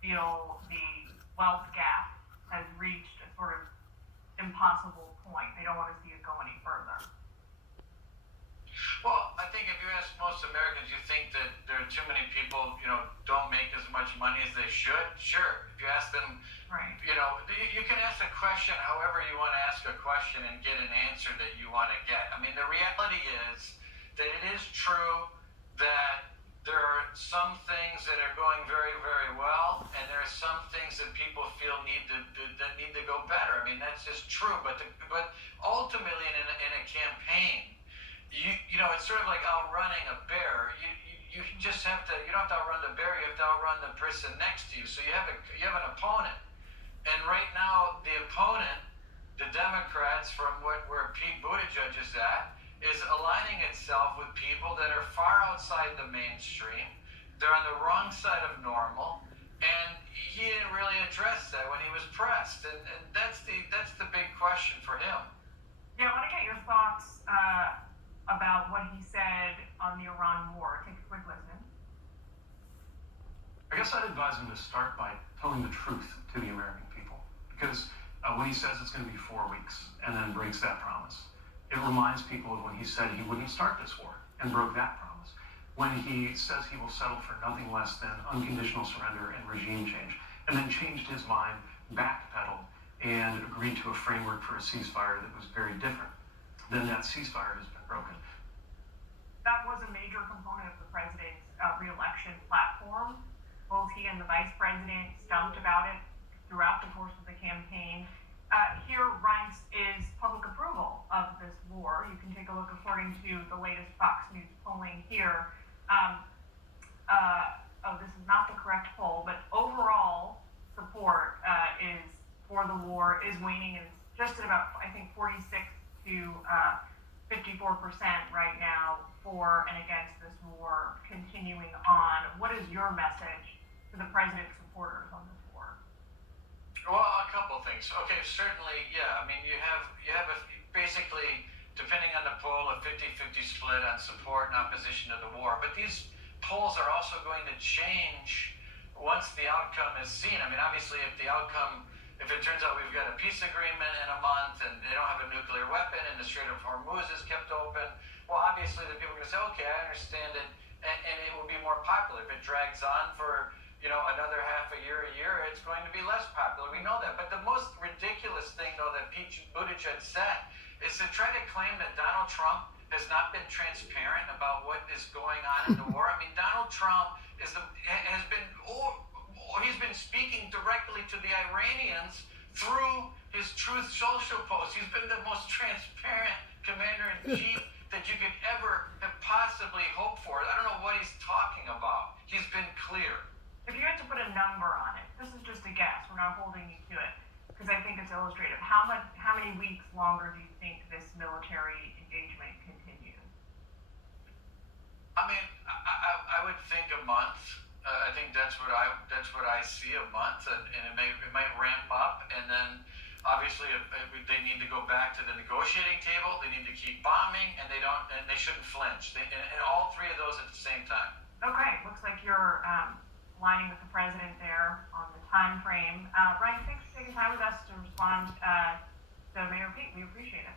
feel the wealth gap has reached a sort of impossible point. They don't want to see it go any further. Well, I think if you ask most Americans, you think that there are too many people, don't make as much money as they should. Sure. If you ask them, right. You can ask a question however you want to ask a question and get an answer that you want to get. I mean, the reality is that it is true that there are some things that are going very, very well, and there are some things that people feel need to go better. I mean, that's just true. But ultimately, in a campaign, it's sort of like outrunning a bear. You just have to. You don't have to outrun the bear. You have to outrun the person next to you. So you have an opponent, and right now the opponent, the Democrats, from where Pete Buttigieg is at, is aligning itself with people that are far outside the mainstream. They're on the wrong side of normal, and he didn't really address that when he was pressed, and that's the big question for him. Yeah, I want to get your thoughts about what he said on the Iran war. Take a quick listen. I guess I'd advise him to start by telling the truth to the American people, because when he says it's going to be 4 weeks and then breaks that promise, it reminds people of when he said he wouldn't start this war and broke that promise. When he says he will settle for nothing less than unconditional surrender and regime change, and then changed his mind, backpedaled, and agreed to a framework for a ceasefire that was very different. Then that ceasefire has been broken. That was a major component of the president's re-election platform. Both he and the vice president stumped about it throughout the course of the campaign. Here, Reince is public approval of this war. You can take a look according to the latest Fox News polling here. This is not the correct poll, but overall support is for the war is waning, and it's just at about, I think, 46 to 54% right now for and against this war continuing on. What is your message to the president's supporters on this war? Well, a couple of things. Okay, certainly, yeah. I mean, you have basically, depending on the poll, a 50-50 split on support and opposition to the war. But these polls are also going to change once the outcome is seen. I mean, obviously, if it turns out we've got a peace agreement in a month and they don't have a nuclear weapon and the Strait of Hormuz is kept open, well, obviously the people are going to say, okay, I understand it, and it will be more popular. If it drags on for another half a year, it's going to be less popular. We know that. But the most ridiculous thing, though, that Pete Buttigieg said is to try to claim that Donald Trump has not been transparent about what is going on in the war. I mean, Donald Trump he's been speaking directly to the Iranians through his Truth Social posts. He's been the most transparent commander-in-chief that you could ever have possibly hoped for. I don't know what he's talking about. He's been clear. If you had to put a number on it, this is just a guess, we're not holding you to it, because I think it's illustrative. How many weeks longer do you think this military engagement continues? I mean, I would think a month. I think that's what I see, a month, and it might ramp up, and then obviously if they need to go back to the negotiating table. They need to keep bombing, and they shouldn't flinch. And all three of those at the same time. Okay, looks like you're aligning with the president there on the time frame. Ryan, thanks for taking time with us to respond to Mayor Pete. We appreciate it.